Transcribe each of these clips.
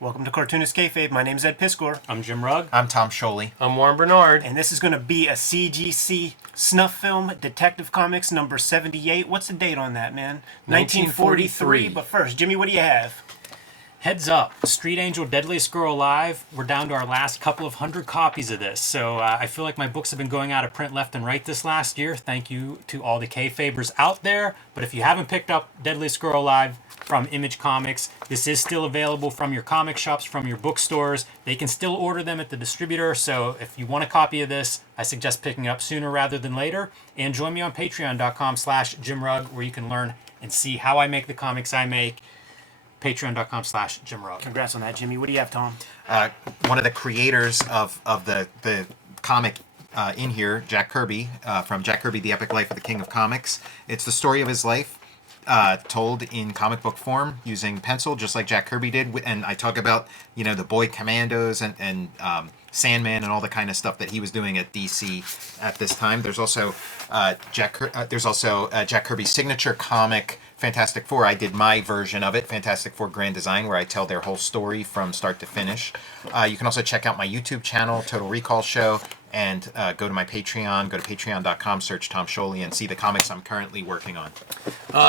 Welcome to Cartoonist Kayfabe. My name's Ed Piscor. I'm Jim Rugg. I'm Tom Scholey. I'm Warren Bernard. And this is going to be a CGC snuff film, Detective Comics number 78. What's the date on that, man? 1943. But first, Jimmy, what do you have? Heads up, Street Angel Deadliest Girl Alive. We're down to our last couple of 100 copies of this. So I feel like my books have been going out of print left and right this last year. Thank you to all the Kayfabers out there. But if you haven't picked up Deadliest Girl Alive from Image Comics, this is still available from your comic shops, from your bookstores. They can still order them at the distributor. So if you want a copy of this, I suggest picking it up sooner rather than later. And join me on patreon.com/JimRugg, where you can learn and see how I make the comics I make. Patreon.com/JimRugg. Congrats on that, Jimmy. What do you have, Tom? One of the creators of the comic in here, Jack Kirby, from Jack Kirby, The Epic Life of the King of Comics. It's the story of his life told in comic book form using pencil, just like Jack Kirby did. And I talk about, the boy Commandos and Sandman and all the kind of stuff that he was doing at DC at this time. There's also Jack Kirby's signature comic, Fantastic Four. I did my version of it, Fantastic Four Grand Design, where I tell their whole story from start to finish. You can also check out my YouTube channel, Total Recall Show, and go to my Patreon. Go to patreon.com, search Tom Scholey, and see the comics I'm currently working on.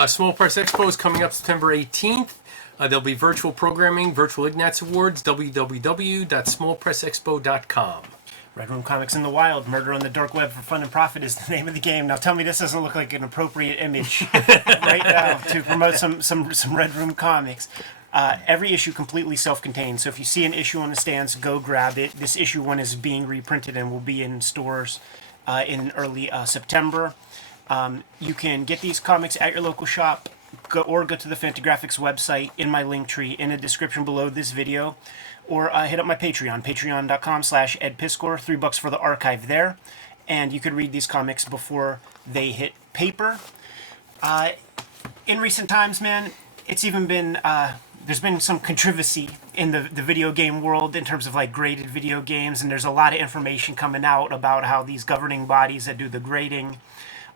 Small Press Expo is coming up September 18th. There'll be virtual programming, virtual Ignatz Awards, www.smallpressexpo.com. Red Room Comics in the Wild, Murder on the Dark Web for Fun and Profit is the name of the game. Now tell me this doesn't look like an appropriate image right now to promote some Red Room Comics. Every issue completely self-contained, so if you see an issue on the stands, go grab it. This issue 1 is being reprinted and will be in stores in early September. You can get these comics at your local shop, go to the Fantagraphics website in my link tree in the description below this video, or hit up my Patreon, patreon.com/EdPiscor, $3 for the archive there, and you could read these comics before they hit paper. In recent times, man, it's even been, there's been some controversy in the video game world in terms of like graded video games, and there's a lot of information coming out about how these governing bodies that do the grading,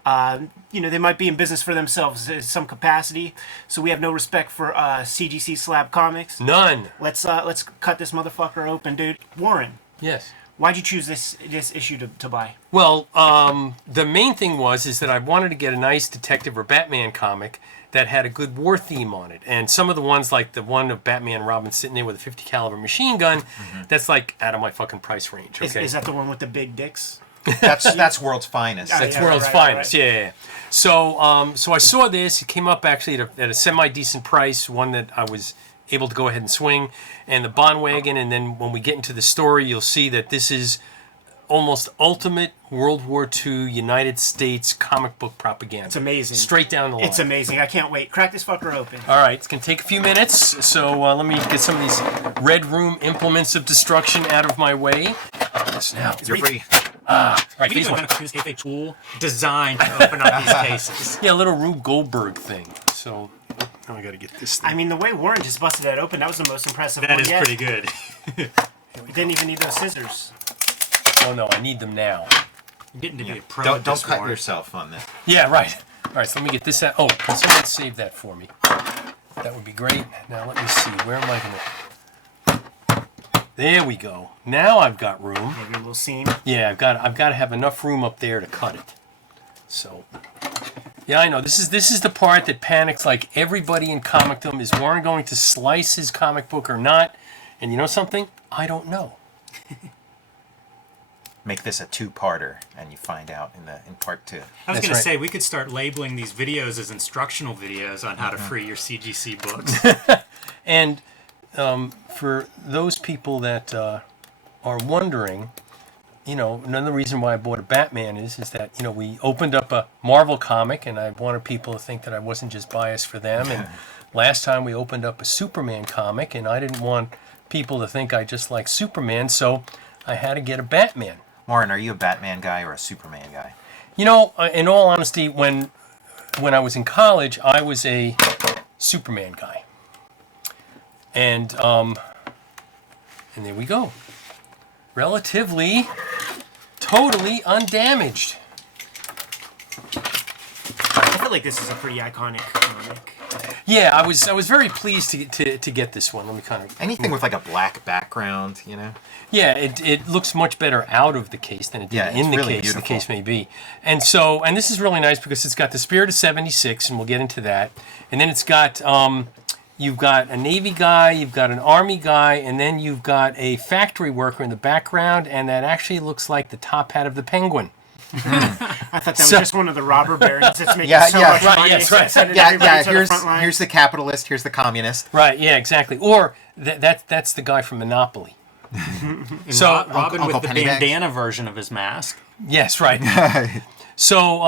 they might be in business for themselves in some capacity. So we have no respect for CGC Slab Comics. None. Let's cut this motherfucker open, dude. Warren. Yes. Why'd you choose this issue to buy? Well, the main thing is that I wanted to get a nice detective or Batman comic that had a good war theme on it. And some of the ones, like the one of Batman and Robin sitting there with a 50 caliber machine gun, that's like out of my fucking price range. Okay? Is that the one with the big dicks? That's World's Finest. That's yeah, World's right, Finest. right. Yeah. So I saw this. It came up actually at a semi-decent price, one that I was able to go ahead and swing, and the Bond Wagon. And then when we get into the story, you'll see that this is almost ultimate World War II United States comic book propaganda. It's amazing. Straight down the line. It's amazing. I can't wait. Crack this fucker open. All right, it's going to take a few minutes, so let me get some of these Red Room implements of destruction out of my way. Yes, now. You're free. All right, We need phase to one. invent a Kayfabe tool designed to open up these cases. Yeah, a little Rube Goldberg thing. So now I got to get this thing. I mean, the way Warren just busted that open, that was the most impressive That one is yet. pretty good. We didn't even need those scissors. Oh no, I need them now. I'm getting to be a pro. Don't at this, cut Warren. yourself on this. Yeah, right. All right, so let me get this out. Oh, can someone save that for me? That would be great. Now let me see. Where am I going to... There we go. Now I've got room. Maybe a little seam. Yeah, I've got to have enough room up there to cut it. So, yeah, I know. This is the part that panics like everybody in comicdom. Is Warren going to slice his comic book or not? And you know something? I don't know. Make this a two-parter, and you find out in part 2. I was That's going to right. say, we could start labeling these videos as instructional videos on how to free your CGC books. And for those people that are wondering, another reason why I bought a Batman is that, we opened up a Marvel comic, and I wanted people to think that I wasn't just biased for them. And last time we opened up a Superman comic, and I didn't want people to think I just like Superman, so I had to get a Batman. Warren, are you a Batman guy or a Superman guy? In all honesty, when I was in college, I was a Superman guy. And there we go. Relatively, totally undamaged. I feel like this is a pretty iconic comic. Yeah, I was very pleased to get this one. Let me kind of Anything with like a black background, you know? Yeah, it looks much better out of the case than it did Yeah, in it's the really case. beautiful. The case may be, and this is really nice because it's got the spirit of '76, and we'll get into that. And then it's got you've got a Navy guy, you've got an Army guy, and then you've got a factory worker in the background, and that actually looks like the top hat of the Penguin. I thought that was just one of the robber barons that's making Yeah, so yeah. much Right, money. yes, right. Sending Yeah, everybody to the here's front line. here's the capitalist, here's the communist. Right? Yeah, exactly. Or that's the guy from Monopoly. So Robin Uncle with the Pennybags. bandana version of his mask. yes, right. So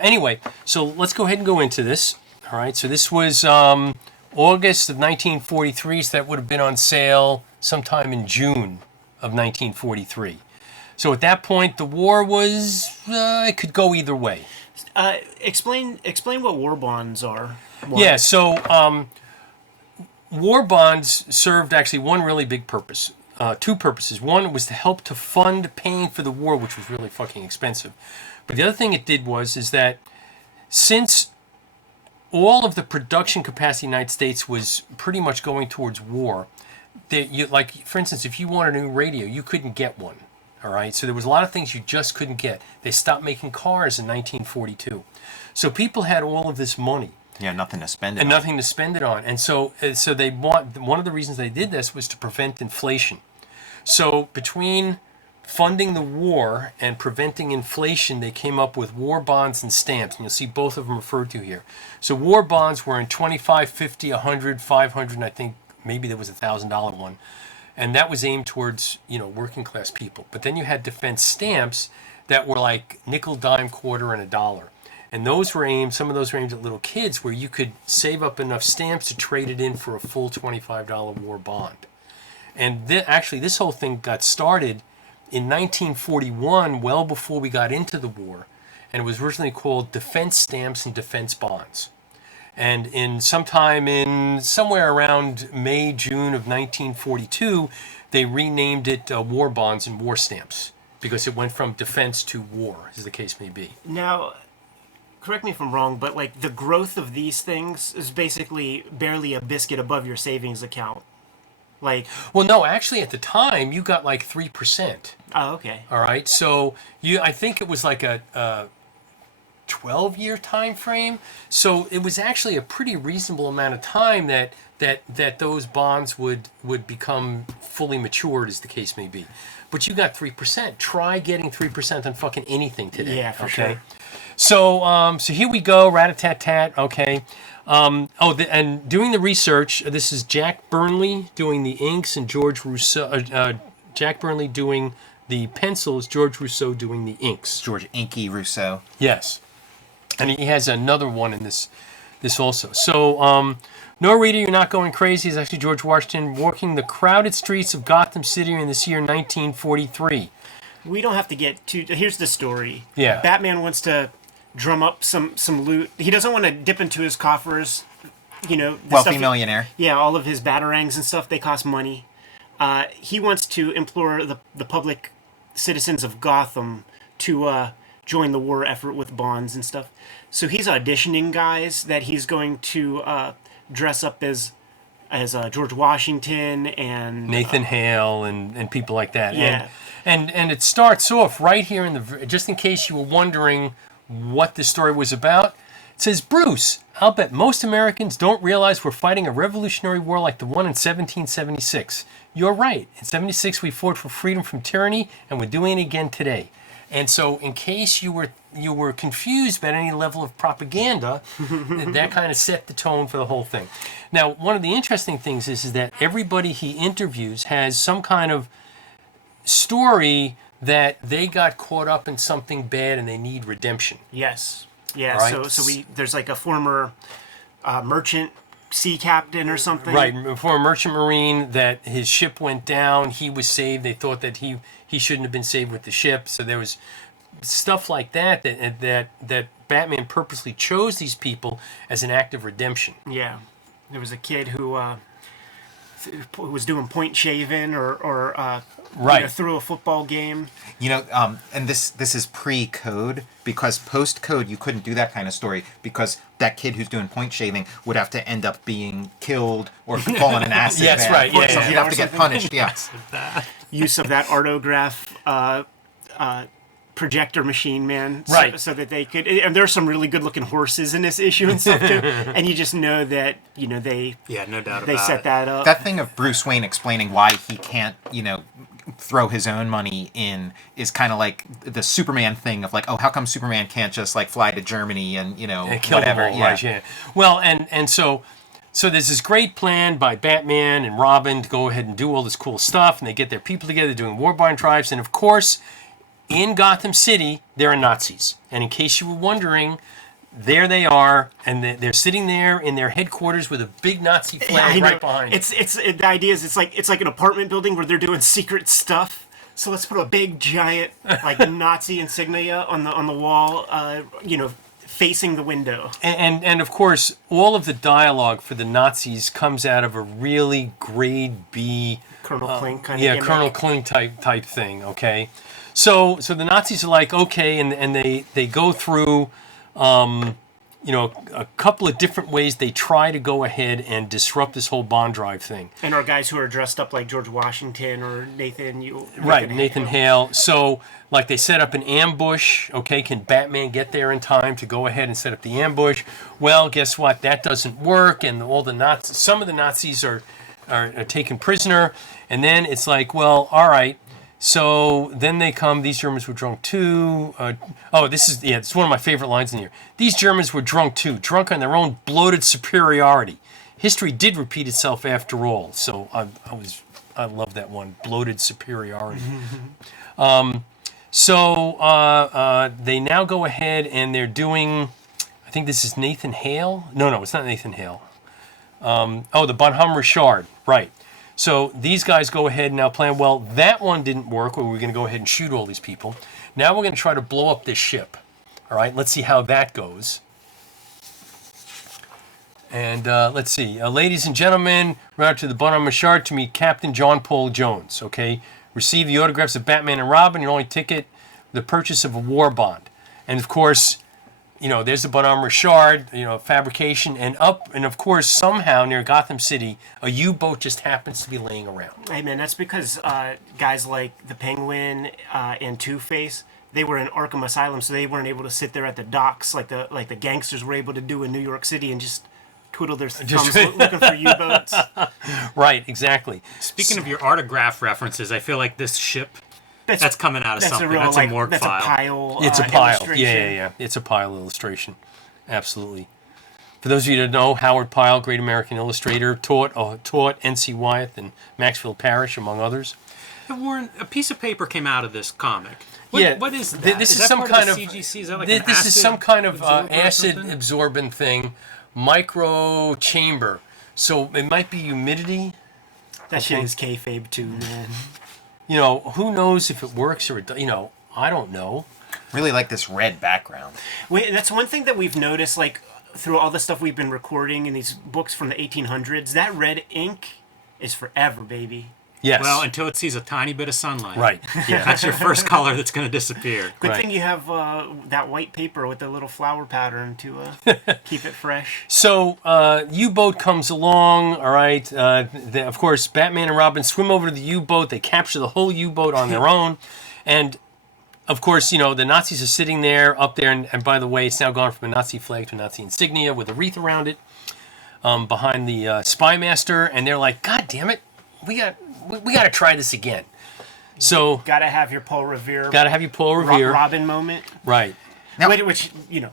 anyway, so let's go ahead and go into this. All right. So this was August of 1943. So that would have been on sale sometime in June of 1943. So at that point, the war was it could go either way. Explain what war bonds are. Yeah. So war bonds served actually one really big purpose. Two purposes. One was to help to fund paying for the war, which was really fucking expensive. But the other thing it did is that since all of the production capacity in the United States was pretty much going towards war, like, for instance, if you wanted a new radio, you couldn't get one. All right? So there was a lot of things you just couldn't get. They stopped making cars in 1942. So people had all of this money. Yeah, nothing to spend it And on. nothing to spend it on. And so they bought, one of the reasons they did this was to prevent inflation. So between funding the war and preventing inflation, they came up with war bonds and stamps. And you'll see both of them referred to here. So war bonds were in 25, 50, 100, 500, and I think maybe there was a $1,000 one. And that was aimed towards, working class people. But then you had defense stamps that were like nickel, dime, quarter, and $1. And some of those were aimed at little kids where you could save up enough stamps to trade it in for a full $25 war bond. And actually, this whole thing got started in 1941, well before we got into the war. And it was originally called defense stamps and defense bonds. And somewhere around May, June of 1942, they renamed it war bonds and war stamps because it went from defense to war, as the case may be. Now, correct me if I'm wrong, but like the growth of these things is basically barely a biscuit above your savings account. Like, Well, no, actually, at the time, you got like 3%. oh, okay. All right, so I think it was like a 12-year time frame. So it was actually a pretty reasonable amount of time that those bonds would become fully matured, as the case may be. But you got 3%. Try getting 3% on fucking anything today. Yeah, for okay? sure. So here we go, rat-a-tat-tat. Okay. And doing the research, this is Jack Burnley doing the inks and George Rousseau. Jack Burnley doing the pencils, George Rousseau doing the inks. George Inky Rousseau. Yes. And he has another one in this also. So, no, reader, you're not going crazy is actually George Washington walking the crowded streets of Gotham City in this year 1943. We don't have to get too. Here's the story. Yeah. Batman wants to drum up some loot. He doesn't want to dip into his coffers. The Wealthy stuff millionaire. Yeah, all of his batarangs and stuff, they cost money. He wants to implore the public citizens of Gotham to join the war effort with bonds and stuff. So he's auditioning guys that he's going to dress up as George Washington and Nathan Hale and people like that. Yeah. And it starts off right here just in case you were wondering what the story was about. It says, Bruce, I'll bet most Americans don't realize we're fighting a revolutionary war like the one in 1776. You're right. In 76, we fought for freedom from tyranny, and we're doing it again today. And so in case you were confused about any level of propaganda, that kind of set the tone for the whole thing. Now, one of the interesting things is that everybody he interviews has some kind of story that they got caught up in something bad and they need redemption. Yes. Yeah, Right. so there's like a former merchant sea captain or something. Right, for a merchant marine that his ship went down, he was saved. They thought that he shouldn't have been saved with the ship. So there was stuff like that Batman purposely chose these people as an act of redemption. Yeah. There was a kid who was doing point shaving or Right. through a football game. And this is pre-code, because post-code you couldn't do that kind of story, because that kid who's doing point shaving would have to end up being killed or fall in an acid Yeah, that's bath. right. Yeah, So yeah. he'd have to get punished. Yeah. Use of that artograph projector machine, man. Right. So that they could, and there's some really good looking horses in this issue and stuff too. And you just know that, they Yeah, no doubt they about set it. that up. That thing of Bruce Wayne explaining why he can't, throw his own money in is kind of like the Superman thing of like, oh, how come Superman can't just like fly to Germany and Kill whatever? them all, right, yeah. Well, and so there's this great plan by Batman and Robin to go ahead and do all this cool stuff, and they get their people together doing war bond drives, and of course, in Gotham City, there are Nazis. And in case you were wondering, there they are, and they're sitting there in their headquarters with a big Nazi flag right behind them. The idea is it's like an apartment building where they're doing secret stuff. So let's put a big giant like Nazi insignia on the wall, facing the window. And of course, all of the dialogue for the Nazis comes out of a really grade B, Colonel Klink kind of yeah, gimmick. Colonel Klink type thing. Okay, so the Nazis are like, okay, and they go through, a couple of different ways they try to go ahead and disrupt this whole bond drive thing. And our guys who are dressed up like George Washington or Nathan Nathan Hale. So, like, they set up an ambush. Okay, can Batman get there in time to go ahead and set up the ambush? Well, guess what? That doesn't work, and some of the Nazis are taken prisoner. And then it's like, well, all right. So then they come. These Germans were drunk too. It's one of my favorite lines in here. These Germans were drunk too, drunk on their own bloated superiority. History did repeat itself after all. So I love that one, bloated superiority. They now go ahead and they're doing, I think this is Nathan Hale. No, it's not Nathan Hale. The Bonhomme Richard, right. So these guys go ahead and now plan, well, that one didn't work where we're going to go ahead and shoot all these people. Now we're going to try to blow up this ship. All right, let's see how that goes. And let's see. Ladies and gentlemen, we're out to the Bonhomme Richard to meet Captain John Paul Jones. Okay, receive the autographs of Batman and Robin. Your only ticket, the purchase of a war bond. And of course, there's the Bonhomme Richard, fabrication, and of course, somehow near Gotham City, a U-boat just happens to be laying around. Hey man, that's because guys like the Penguin and Two-Face, they were in Arkham Asylum, so they weren't able to sit there at the docks like the gangsters were able to do in New York City and just twiddle their thumbs looking for U-boats. Right, exactly. Speaking of your autograph references, I feel like this ship that's coming out of something. That's a morgue that's file. A pile. It's a pile. Illustration. Yeah. It's a pile illustration. Absolutely. For those of you that know, Howard Pyle, great American illustrator, taught N.C. Wyeth and Maxfield Parrish, among others. Hey, Warren, a piece of paper came out of this comic. What is that? This is that some part kind of of the CGC? Is that like this is some kind of acid something? absorbent thing, micro chamber. So it might be humidity. That shit is kayfabe too, man. Who knows if it works or I don't know. Really like this red background. That's one thing that we've noticed, like through all the stuff we've been recording in these books from the 1800s. That red ink is forever, baby. Yes. Well, until it sees a tiny bit of sunlight. Right. Yeah. That's your first color that's going to disappear. Good Right. thing you have that white paper with the little flower pattern to keep it fresh. So, U-boat comes along, all right. Of course, Batman and Robin swim over to the U-boat. They capture the whole U-boat on their own. And, of course, the Nazis are sitting there, up there. And by the way, it's now gone from a Nazi flag to a Nazi insignia with a wreath around it behind the Spy Master. And they're like, God damn it, we got to try this again. So, Gotta have your Paul Revere. Robin moment. Right. Now- Which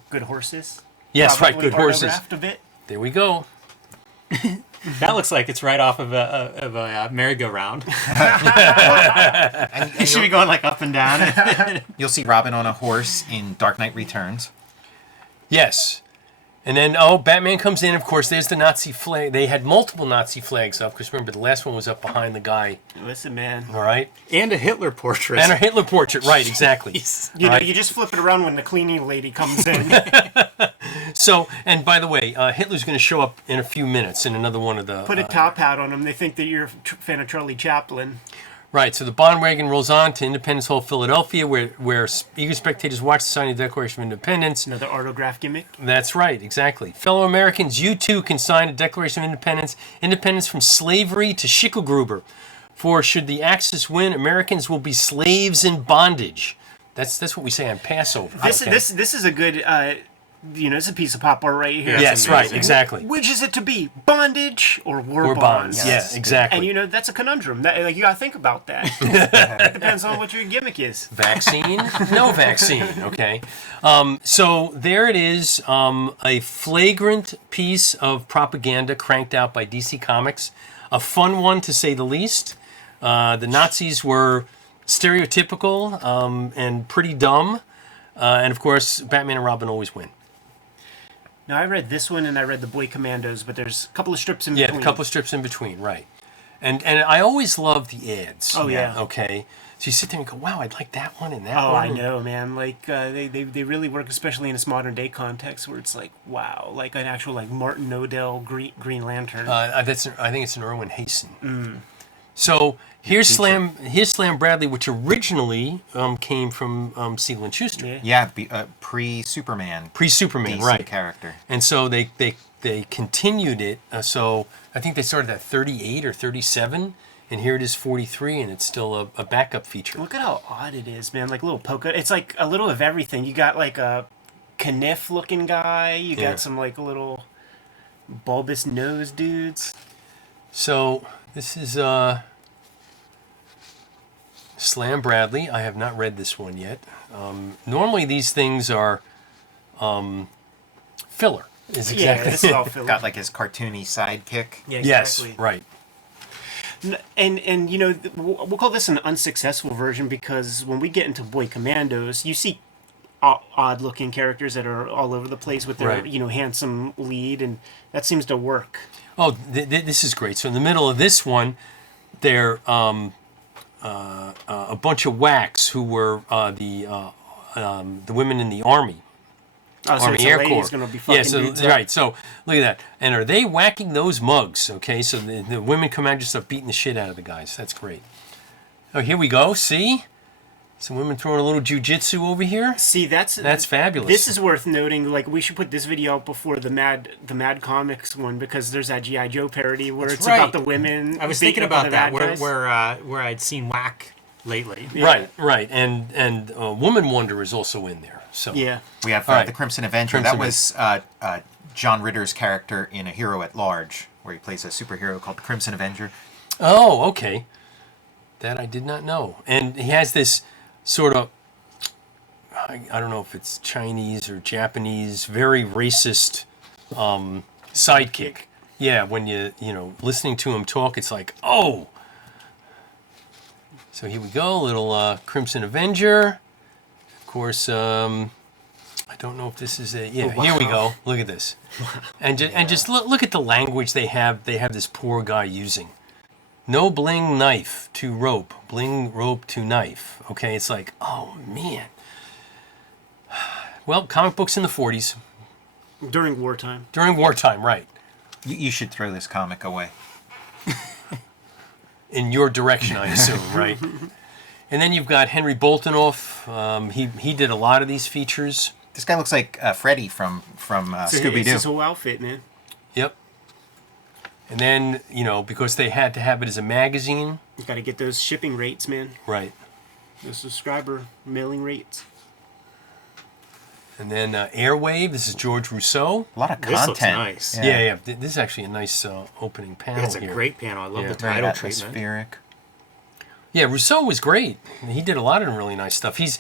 good horses. Yes, right, Probably good horses. autographed a bit. There we go. That looks like it's right off of a merry-go-round. And It should be going like up and down. you'll see Robin on a horse in Dark Knight Returns. Yes. And then, Batman comes in. Of course, there's the Nazi flag. They had multiple Nazi flags up, because remember, the last one was up behind the guy. Listen, man. All right? And a Hitler portrait. And a Hitler portrait. Right, exactly. You Right. you just flip it around when the cleaning lady comes in. So, and by the way, Hitler's going to show up in a few minutes in another one of the. Put a top hat on them. They think that you're a fan of Charlie Chaplin. Right, so the bond wagon rolls on to Independence Hall, Philadelphia, where eager spectators watch the signing of the Declaration of Independence. Another autograph gimmick. That's right, exactly. Fellow Americans, you too can sign a Declaration of Independence, independence from slavery to Schicklgruber. For should the Axis win, Americans will be slaves in bondage. That's what we say on Passover. This okay? this is a good this is a piece of pop art right here. Yes, right, exactly. Which is it to be, bondage or war Or bonds, bonds? yeah, exactly. And that's a conundrum. Like you gotta think about that. It depends on what your gimmick is. Vaccine, no vaccine, okay? So there it is, a flagrant piece of propaganda cranked out by DC Comics. A fun one, to say the least. The Nazis were stereotypical and pretty dumb. And of course, Batman and Robin always win. Now, I read this one and I read The Boy Commandos, but there's a couple of strips in Yeah, between. a couple of strips in between, right. And I always love the ads. Oh, yeah. Okay. So you sit there and go, wow, I'd like that one and that Oh, one. I know, man. Like, they really work, especially in this modern day context where it's like, wow, like an actual, like, Martin Odell Green Lantern. I think it's an Irwin Hasten. So here's Slam Bradley, which originally came from Siegel and Schuster. Yeah. Yeah, pre-Superman. Pre-Superman, DC right. character. And so they continued it. So I think they started at 38 or 37, and here it is 43, and it's still a backup feature. Look at how odd it is, man. Like, little polka. It's like a little of everything. You got, like, a Kniff-looking guy. You Yeah. got some, like, little bulbous nose dudes. So this is Slam Bradley. I have not read this one yet. Normally these things are filler. Is Yeah, exactly. this is all filler. Got like his cartoony sidekick. Yeah, Yes, exactly. right. And we'll call this an unsuccessful version because when we get into Boy Commandos, you see odd looking characters that are all over the place with their Right. handsome lead, and that seems to work. Oh, this is great. So in the middle of this one, they're a bunch of whacks who were the women in the army. Oh, so Army it's a Air lady's Corps. gonna be fucking Yeah, so dudes up. right. So look at that. And are they whacking those mugs? Okay, so the women come out and just start beating the shit out of the guys. That's great. Oh, here we go. See, some women throwing a little jujitsu over here. See, that's fabulous. This is worth noting. Like, we should put this video out before the Mad Comics one because there's that GI Joe parody where it's right. about the women. I was beating thinking up on about the that, bad guys. where I'd seen Whack lately. Right. And Woman Wonder is also in there. So Yeah. We have All right. the Crimson Avenger. Crimson That was John Ritter's character in A Hero at Large, where he plays a superhero called the Crimson Avenger. Oh, okay. That I did not know. And he has this sort of, I don't know if it's Chinese or Japanese, very racist sidekick. Yeah, when listening to him talk, it's like, oh. So here we go, little Crimson Avenger. Of course, I don't know if this is a, yeah, here we go. Look at this. And just look at the language they have this poor guy using. No bling knife to rope, bling rope to knife. Okay, it's like, oh man. Well, comic books in the 40s. During wartime. During wartime, right. You should throw this comic away. In your direction, I assume, right? And then you've got Henry Boltinoff. He did a lot of these features. This guy looks like Freddy from Scooby It's his Doo. whole outfit, man. Yep. And then, because they had to have it as a magazine. You got to get those shipping rates, man. Right. The subscriber mailing rates. And then Airwave, this is George Rousseau. A lot of This content. looks nice. Yeah. This is actually a nice opening panel It's a here. great panel. I love Yeah. the Very title treatment. atmospheric. Yeah, Rousseau was great. He did a lot of really nice stuff. It's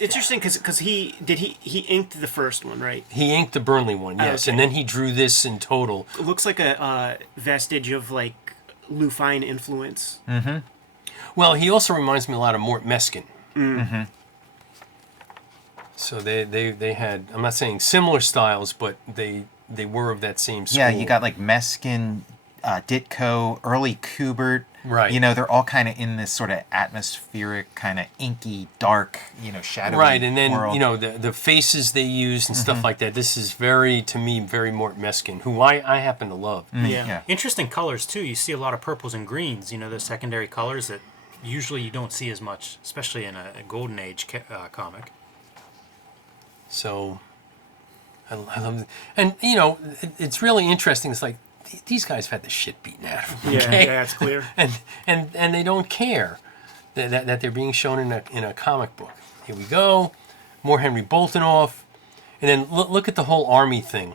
interesting because he inked the first one, right? He inked the Burnley one, yes, Okay. and then he drew this in total. It looks like a vestige of like Lou Fine influence. Well, he also reminds me a lot of Mort Meskin. Mm-hmm. So they had, I'm not saying similar styles, but they were of that same school. Yeah, you got like Meskin, Ditko, early Kubert, Right. You know, they're all kind of in this sort of atmospheric, kind of inky, dark, you know, shadowy Right, and then world. you know the faces they use and stuff like that. This is to me, very Mort Meskin, who I happen to love. Yeah. Interesting colors too. You see a lot of purples and greens. You know, the secondary colors that usually you don't see as much, especially in a Golden Age comic. So I love it. And you know, it's really interesting. It's like these guys have had the shit beaten out of them. Yeah, Okay? yeah, it's clear. And they don't care that they're being shown in a comic book. Here we go, more Henry Boltinoff, and then look at the whole army thing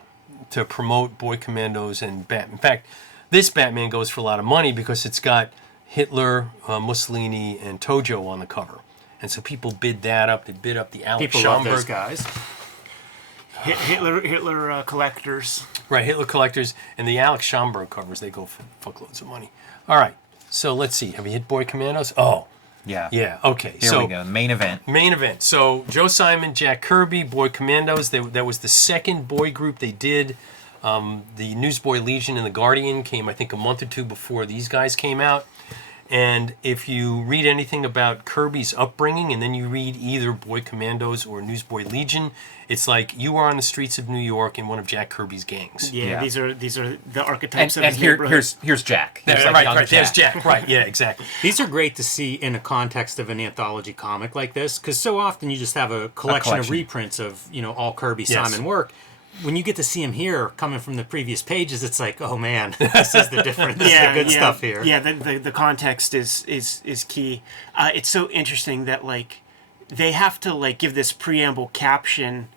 to promote Boy Commandos and Batman. In fact, this Batman goes for a lot of money because it's got Hitler, Mussolini, and Tojo on the cover, and so people bid that up. They bid up the Alex People love Schomburg those guys. Hitler collectors. Right, Hitler collectors, and the Alex Schomburg covers, they go for fuckloads of money. All right, so let's see. Have we hit Boy Commandos? Oh, Yeah. yeah, okay. Here so we go. Main event. Main event. So Joe Simon, Jack Kirby, Boy Commandos. That was the second boy group they did. The Newsboy Legion and the Guardian came, I think, a month or two before these guys came out. And if you read anything about Kirby's upbringing, and then you read either Boy Commandos or Newsboy Legion, it's like you are on the streets of New York in one of Jack Kirby's gangs. Yeah, Yeah. these are the archetypes And of his neighborhood. here's Jack. Here's Right, like young right. There's Jack. Right, yeah, exactly. These are great to see in a context of an anthology comic like this, because so often you just have a collection of reprints of, you know, all Kirby Yes. Simon work. When you get to see him here coming from the previous pages, it's like, oh man, this is the different, this is the good stuff here. Yeah, the context is key. It's so interesting that like they have to like give this preamble caption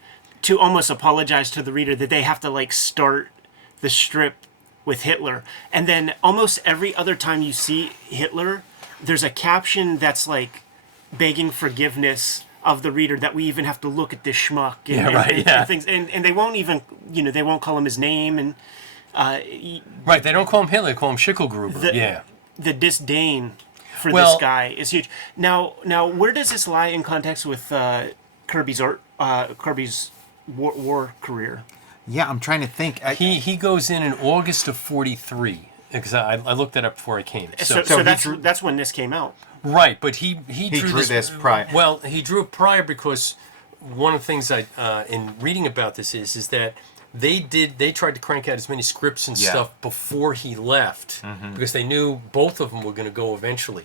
to almost apologize to the reader that they have to like start the strip with Hitler, and then almost every other time you see Hitler, there's a caption that's like begging forgiveness of the reader that we even have to look at this schmuck and things, and they won't even, you know, they won't call him his name, and Right, they don't call him Hitler, they call him Schicklgruber. Yeah. the disdain for Well- this guy is huge. Now where does this lie in context with Kirby's war career? Yeah, I'm trying to think. He goes in August of 43, because I looked that up before I came. So he that's when this came out. Right, but he drew this prior. Well, he drew it prior because one of the things I in reading about this is that they tried to crank out as many scripts and Yeah. stuff before he left because they knew both of them were going to go eventually.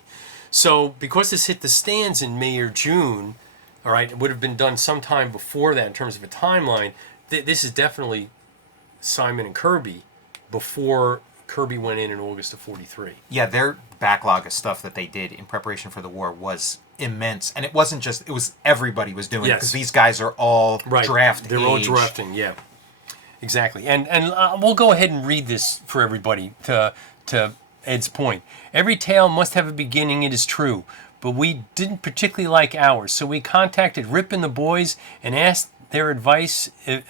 So because this hit the stands in May or June, all right, it would have been done sometime before that in terms of a timeline. This is definitely Simon and Kirby before Kirby went in August of 43. Yeah, their backlog of stuff that they did in preparation for the war was immense, and it wasn't just, it was everybody was doing it, Yes. because these guys are all Right. draft They're all age. drafting, yeah. Exactly. And we'll go ahead and read this for everybody to Ed's point. Every tale must have a beginning, it is true, but we didn't particularly like ours, so we contacted Rip and the boys and asked their advice. It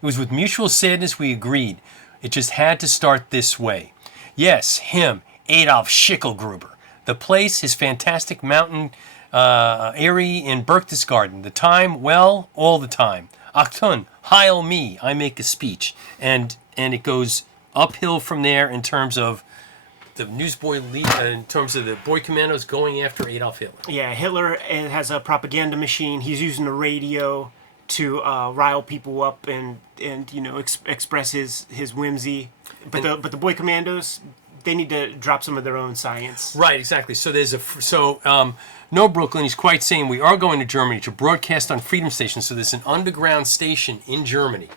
was with mutual sadness we agreed. It just had to start this way. Yes, him, Adolf Schicklgruber. The place, his fantastic mountain eyrie in Berchtesgaden. The time, well, all the time. Achtung, heil me, I make a speech. And it goes uphill from there in terms of the in terms of the Boy Commandos going after Adolf Hitler. Yeah, Hitler has a propaganda machine. He's using the radio to rile people up and you know express his whimsy. But the Boy Commandos, they need to drop some of their own science. Right, exactly. So there's no Brooklyn. He's quite saying we are going to Germany to broadcast on Freedom Station. So there's an underground station in Germany.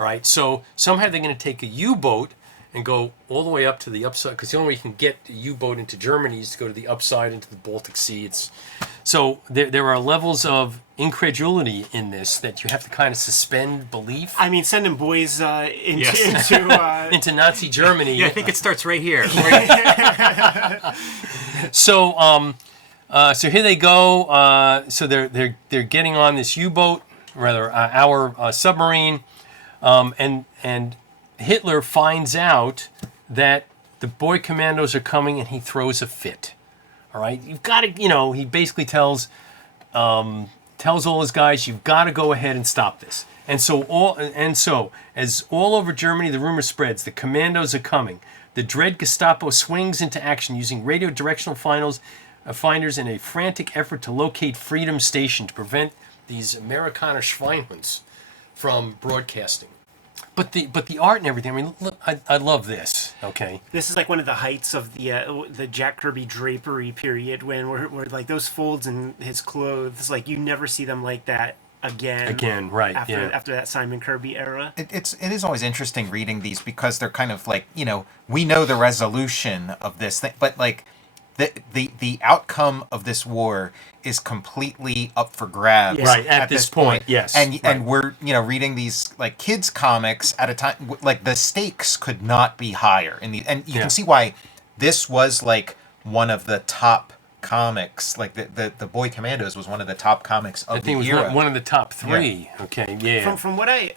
All right. So somehow they're going to take a U-boat and go all the way up to the upside, because the only way you can get a U-boat into Germany is to go to the upside into the Baltic Sea. So there are levels of incredulity in this that you have to kind of suspend belief. I mean, sending boys into Into Nazi Germany. Yeah, I think it starts right here. So here they go. So they're getting on this U-boat, rather our submarine, and Hitler finds out that the Boy Commandos are coming, and he throws a fit. All right, you've got to, he basically tells all his guys, you've got to go ahead and stop this. And so as all over Germany, the rumor spreads, the Commandos are coming. the dread Gestapo swings into action using radio directional finders in a frantic effort to locate Freedom Station to prevent these Amerikaner Schweinhunds from broadcasting. But the art and everything, I mean, look, I love this, okay? This is like one of the heights of the Jack Kirby drapery period when we're like those folds in his clothes, like you never see them like that again. Right, after that Simon Kirby era. It is always interesting reading these because they're kind of like, we know the resolution of this thing, but like the outcome of this war is completely up for grabs. Yes. Right, at this point, yes. And we're reading these like kids comics at a time like the stakes could not be higher and you can see why this was like one of the top comics. Like the Boy Commandos was one of the top comics of I think the it was era. one of the top 3. Yeah. Okay, yeah. From what I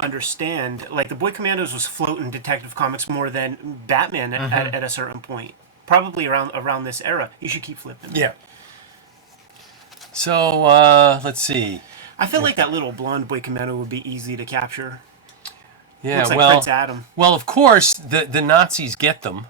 understand, like the Boy Commandos was floating Detective Comics more than Batman at a certain point. Probably around this era. You should keep flipping. Yeah. So, let's see. I feel like that little blonde Boy Commando would be easy to capture. Yeah, Looks like well, Prince Adam. well, of course, the Nazis get them,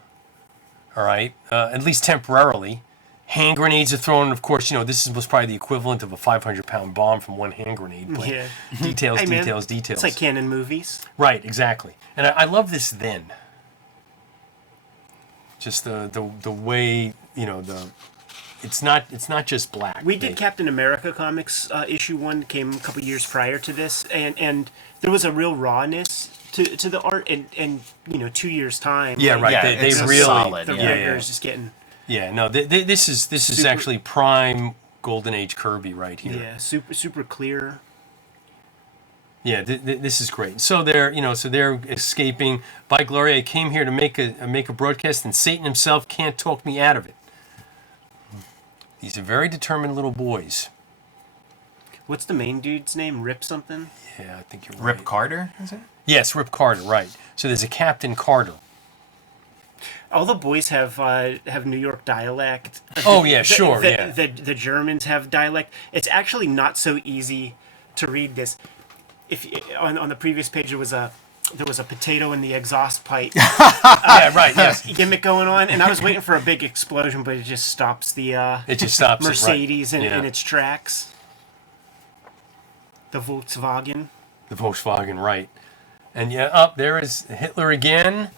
all right, at least temporarily. Hand grenades are thrown, of course, this was probably the equivalent of a 500-pound bomb from one hand grenade. But Yeah. Details, Hey, man, details, details. It's like canon movies. Right, exactly. And I love this then. Just the way, it's not just black. We did Captain America comics issue 1 came a couple years prior to this, and there was a real rawness to the art, and 2 years time. Yeah, right. Yeah, they it's really solid, The yeah. rigor is just getting this is actually prime Golden Age Kirby right here. super clear. Yeah, this is great. So they're escaping. By Gloria, I came here to make a broadcast, and Satan himself can't talk me out of it. These are very determined little boys. What's the main dude's name? Rip something? Yeah, I think you're right. Rip Carter, is it? Yes, Rip Carter, right. So there's a Captain Carter. All the boys have New York dialect. Oh, yeah, sure, yeah. The Germans have dialect. It's actually not so easy to read this. If on the previous page there was a potato in the exhaust pipe Yeah, right, yes. gimmick going on, and I was waiting for a big explosion, but it just stops the It just stops Mercedes it, right. in its tracks. The Volkswagen. The Volkswagen, right. And up there is Hitler again.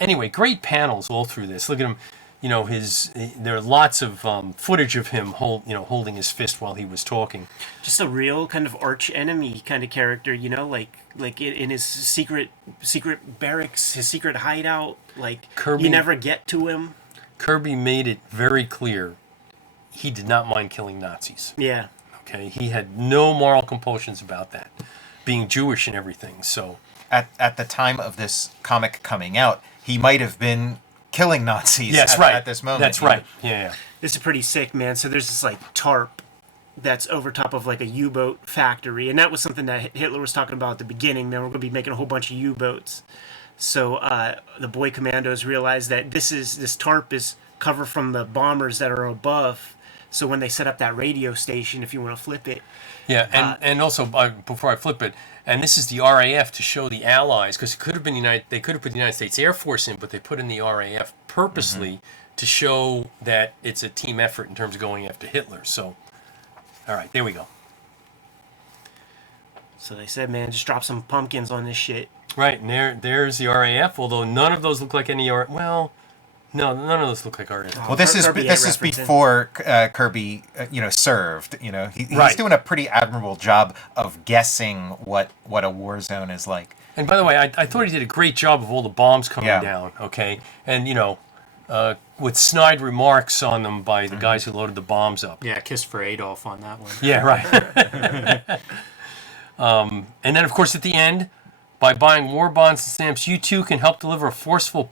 Anyway, great panels all through this. Look at him. There are lots of footage of him holding his fist while he was talking. Just a real kind of arch enemy kind of character, like in his secret barracks, his secret hideout. Like Kirby- you never get to him. Kirby made it very clear he did not mind killing Nazis. Yeah. Okay, he had no moral compulsions about that, being Jewish and everything. So At the time of this comic coming out, he might have been killing Nazis at this moment. That's right. Yeah. This is pretty sick, man. So there's this like tarp that's over top of like a U-boat factory, and that was something that Hitler was talking about at the beginning. Man, we're going to be making a whole bunch of U-boats. So the Boy Commandos realized that this tarp is cover from the bombers that are above. So when they set up that radio station, if you want to flip it, Yeah, and also before I flip it, and this is the RAF to show the Allies, because it could have been they could have put the United States Air Force in, but they put in the RAF purposely to show that it's a team effort in terms of going after Hitler. So, all right, there we go. so they said, man, just drop some pumpkins on this shit. Right, and there's the RAF, although none of those look like any well, no, none of those look like RAF. Well, this Kirby is referencing. before Kirby, served. He's Right. doing a pretty admirable job of guessing what a war zone is like. And by the way, I thought he did a great job of all the bombs coming Yeah. down, okay? And, with snide remarks on them by the guys who loaded the bombs up. Yeah, kiss for Adolf on that one. Yeah, right. And then, of course, at the end, by buying war bonds and stamps, you too can help deliver a forceful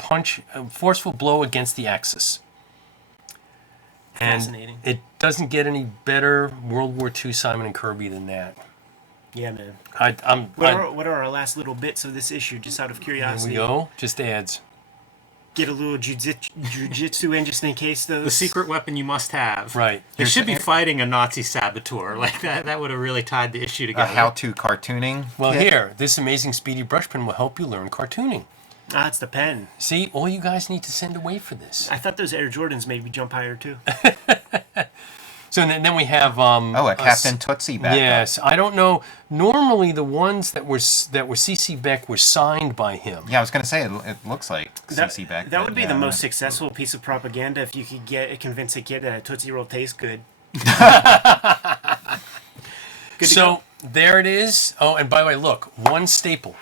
blow against the Axis. And Fascinating. it doesn't get any better World War II Simon and Kirby than that. Yeah, man. What What are our last little bits of this issue, just out of Here curiosity? we go. Just ads. Get a little jujitsu in just in case those. The secret weapon you must have. Right. You should be fighting a Nazi saboteur. Like that would have really tied the issue A together. how-to cartooning. Well, kit. here, this amazing speedy brush pen will help you learn cartooning. Ah, it's the pen. See, all you guys need to send away for this. I thought those Air Jordans made me jump higher too. So then we have Oh, a Captain Tootsie back. Yes, I don't know. Normally, the ones that were CC Beck were signed by him. Yeah, I was going to say, it looks like CC Beck. That would be yeah, the most successful piece of propaganda if you could convince a kid that a Tootsie Roll tastes good. Good to So go. there it is. Oh, and by the way, look, one staple.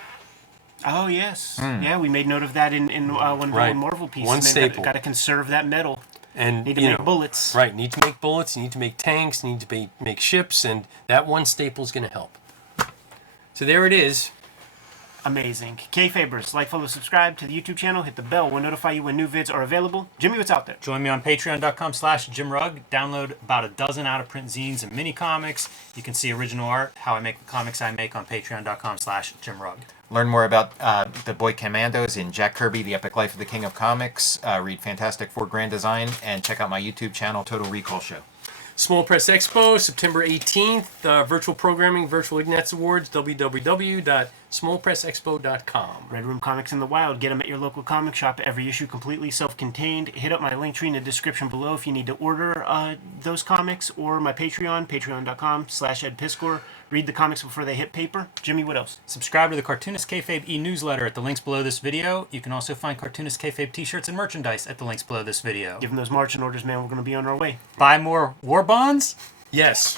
Oh yes, yeah, we made note of that in one of the Right. Marvel pieces. One staple. Got to conserve that metal. And Need to you make know, bullets. Right, need to make bullets, need to make tanks, need to make ships, and that one staple is going to help. So there it is. Amazing. Kayfabers, like, follow, subscribe to the YouTube channel. Hit the bell. We'll notify you when new vids are available. Jimmy, what's out there? Join me on patreon.com/JimRugg. Download about a dozen out-of-print zines and mini comics. You can see original art, how I make the comics I make on patreon.com/JimRugg. Learn more about the boy Commandos in Jack Kirby, The Epic Life of the King of Comics. Read Fantastic Four Grand Design, and check out my YouTube channel, Total Recall Show. Small Press Expo, September 18th. Virtual programming, Virtual Ignatz Awards, www.smallpressexpo.com. Red Room Comics in the Wild. Get them at your local comic shop. Every issue completely self-contained. Hit up my link tree in the description below if you need to order those comics, or my Patreon, patreon.com/EdPiscor. Read the comics before they hit paper. Jimmy, what else? Subscribe to the Cartoonist Kayfabe e-newsletter at the links below this video. You can also find Cartoonist Kayfabe t-shirts and merchandise at the links below this video. Give them those marching orders, man. We're going to be on our way. Buy more war bonds? Yes.